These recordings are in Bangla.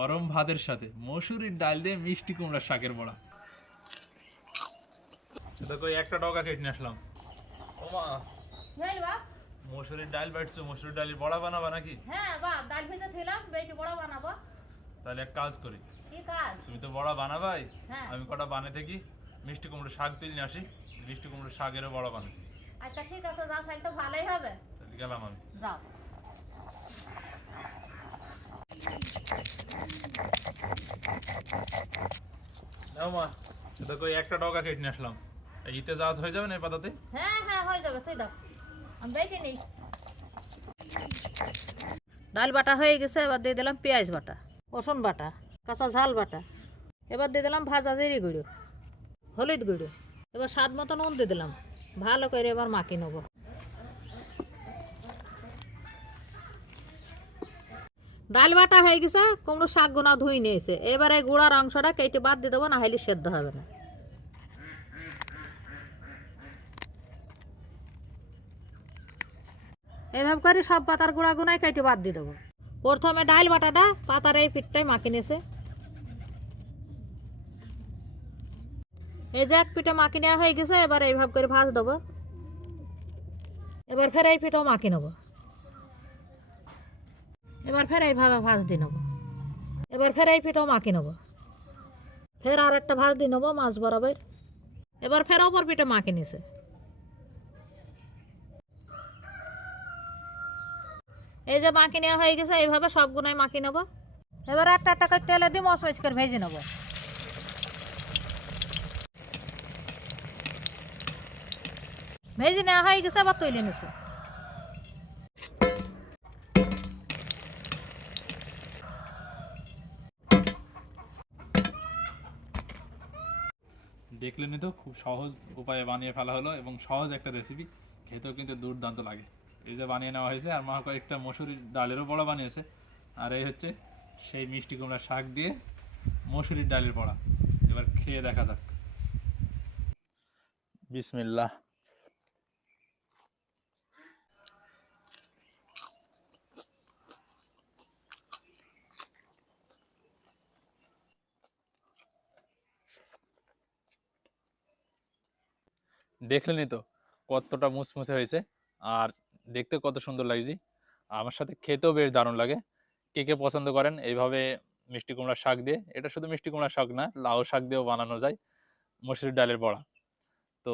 গরম ভাতের সাথে মসুরির ডাল দিয়ে মিষ্টি কুমড়া শাকের বড়া। এটা কই একটা ডগা কেটে নিয়ে আসলাম। ওমা, মসুরির ডাল বাটছো, মসুরির ডালের বড়া বানাবা নাকি? হ্যাঁ বাপ, ডাল ভেজে দিলাম, বেটি বড়া বানাবো। তাহলে এক কাজ করি, কি কাজ? তুমি তো বড়া বানাবাই, হ্যাঁ। আমি কটা বানাই থাকি, মিষ্টি কুমড়ো শাক তুলে নিয়ে আসি, মিষ্টি কুমড়ো শাকেরও বড়া বানাতে। আচ্ছা ঠিক আছে, যাও, তাহলে তো ভালোই হবে। তাহলে গেলাম আমি। যাও। নাও মা, এটা কই একটা ডগা কেটে নিয়ে আসলাম। এই ইতে জাহাজ হয়ে যাবে না এই পাতাতে? হ্যাঁ হ্যাঁ, হয়ে যাবে, তুই দাও, আমি বেটে নিই। ডাল বাটা হয়ে গেছে, এবার দিয়ে দিলাম পেঁয়াজ বাটা, রসুন বাটা, কাঁচা ঝাল বাটা, এবার দিয়ে দিলাম ভাজা জিরে গুঁড়ো, হলুদ গুঁড়ো, এবার স্বাদ মতো নুন দিয়ে দিলাম। ভালো করে এবার মাখিয়ে নেবো। ডাল বাটা হয়ে গেছে, কুমড়ো শাক গুনা ধুই নিয়েছে, এবারে গুঁড়ার অংশটা কেটে বাদ দিয়ে দেবো, না হলে সেদ্ধ হবে না। এইভাবে করে সব পাতার গুঁড়া গুনাই কেটে বাদ দিয়ে দেবো। প্রথমে ডাল বাটাটা পাতার এই পিঠটাই মাখিয়ে নিয়েছে, এই যে এক পিঠে মাখিয়ে নেওয়া হয়ে গেছে, এবার এইভাবে করে ভাজ দেবো। এবার ফের এই পিঠাও মাখিয়ে নেবো, এবার ফের এইভাবে ভাজ দিয়ে নেবো। এবার ফের এই পিঠাও মাখিয়ে নেবো, ফের আর একটা ভাজ দিয়ে নেবো মাছ বরাবর। এবার ফের ওপর পিঠে মাখিয়ে নিয়েছে, এই যে মাখিয়ে নেওয়া হয়ে গেছে, এইভাবে সবগুলোই মাখিয়ে নেবো। এবার একটা একটা করে তেলে দিয়ে মচমচ করে ভেজে নেবো। ভেজে নেওয়া হয়ে গেছে, আবার তুলে নিচ্ছে। দেখলেনই তো, খুব সহজ উপায়ে বানিয়ে ফেলা হলো এবং সহজ একটা রেসিপি, খেতেও কিন্তু দুর্দান্ত লাগে। এই যে বানিয়ে নেওয়া হয়েছে, আর মা কয়েকটা মসুরির ডালেরও বড়া বানিয়েছে, আর এই হচ্ছে সেই মিষ্টি কুমড়া শাক দিয়ে মসুরির ডালের বড়া। এবার খেয়ে দেখা যাক। বিসমিল্লাহ। দেখলেনই তো কতটা মুসমুসে হয়েছে, আর দেখতে কত সুন্দর লাগছে। আমার সাথে খেতেও বেশ দারুণ লাগে। কে কে পছন্দ করেন এইভাবে মিষ্টি কুমড়ার শাক দিয়ে? এটা শুধু মিষ্টি কুমড়ার শাক না, লাউ শাক দিয়েও বানানো যায় মসুরির ডালের বড়া। তো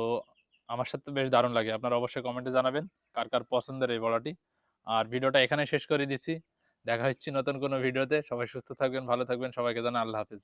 আমার সাথে বেশ দারুণ লাগে। আপনারা অবশ্যই কমেন্টে জানাবেন কার কার পছন্দের এই বড়াটি। আর ভিডিওটা এখানে শেষ করে দিচ্ছি। দেখা হচ্ছে নতুন কোনো ভিডিওতে। সবাই সুস্থ থাকবেন, ভালো থাকবেন, সবাইকে জানাই আল্লাহ হাফেজ।